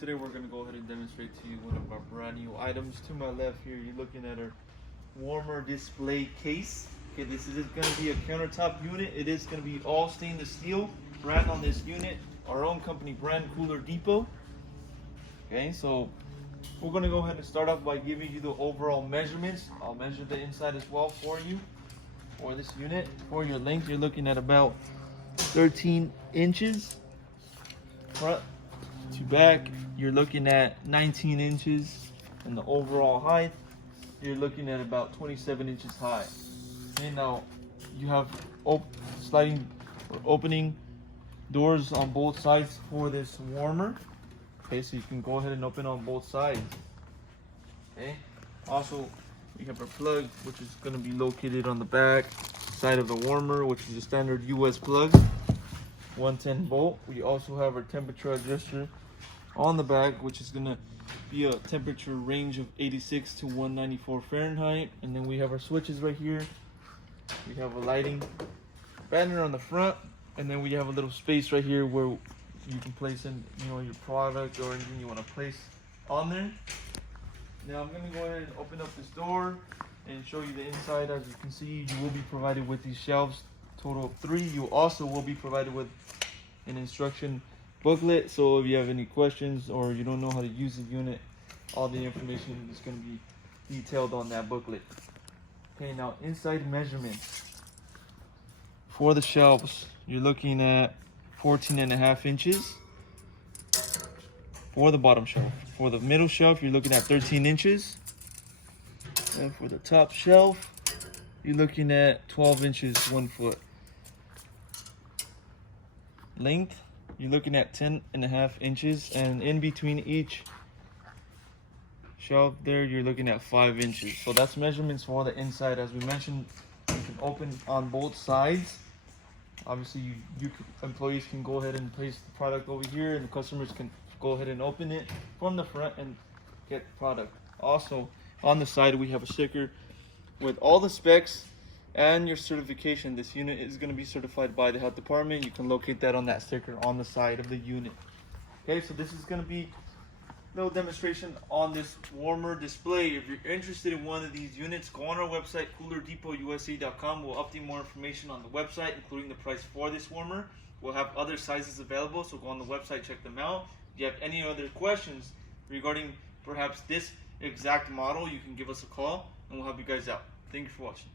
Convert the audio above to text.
today we're going to go ahead and demonstrate to you one of our brand new items. To my left here, you're looking at our warmer display case. Okay, this is going to be a countertop unit. It is going to be all stainless steel. Brand on this unit, our own company brand, Cooler Depot. Okay, so we're going to go ahead and start off by giving you the overall measurements. I'll measure the inside as well for you. For this unit, for your length, you're looking at about 13 inches. Front to back, you're looking at 19 inches. And the overall height, you're looking at about 27 inches high. Okay, now you have sliding or opening doors on both sides for this warmer. Okay, so you can go ahead and open on both sides. Okay, also we have our plug, which is going to be located on the back side of the warmer, which is a standard US plug, 110 volt. We also have our temperature adjuster on the back, which is going to be a temperature range of 86 to 194 Fahrenheit. And then we have our switches right here. We have a lighting banner on the front, and then we have a little space right here where you can place in, your product or anything you want to place on there. Now I'm going to go ahead and open up this door and show you the inside. As you can see, you will be provided with these shelves, total of 3. You also will be provided with an instruction booklet, so if you have any questions or you don't know how to use the unit, all the information is going to be detailed on that booklet. Okay, now inside measurements. For the shelves, you're looking at 14.5 inches for the bottom shelf. For the middle shelf, you're looking at 13 inches. And for the top shelf, you're looking at 12 inches, 1 foot. Length, you're looking at 10.5 inches. And in between each shelf there, you're looking at 5 inches. So that's measurements for the inside. As we mentioned, you can open on both sides. Obviously, employees can go ahead and place the product over here, and the customers can go ahead and open it from the front and get the product. Also, on the side, we have a sticker with all the specs and your certification. This unit is going to be certified by the health department. You can locate that on that sticker on the side of the unit. Okay, so this is going to be a little demonstration on this warmer display. If you're interested in one of these units, go on our website, coolerdepot.usa.com. We'll update more information on the website, including the price for this warmer. We'll have other sizes available, so go on the website, check them out. If you have any other questions regarding perhaps this exact model, you can give us a call and we'll help you guys out. Thank you for watching.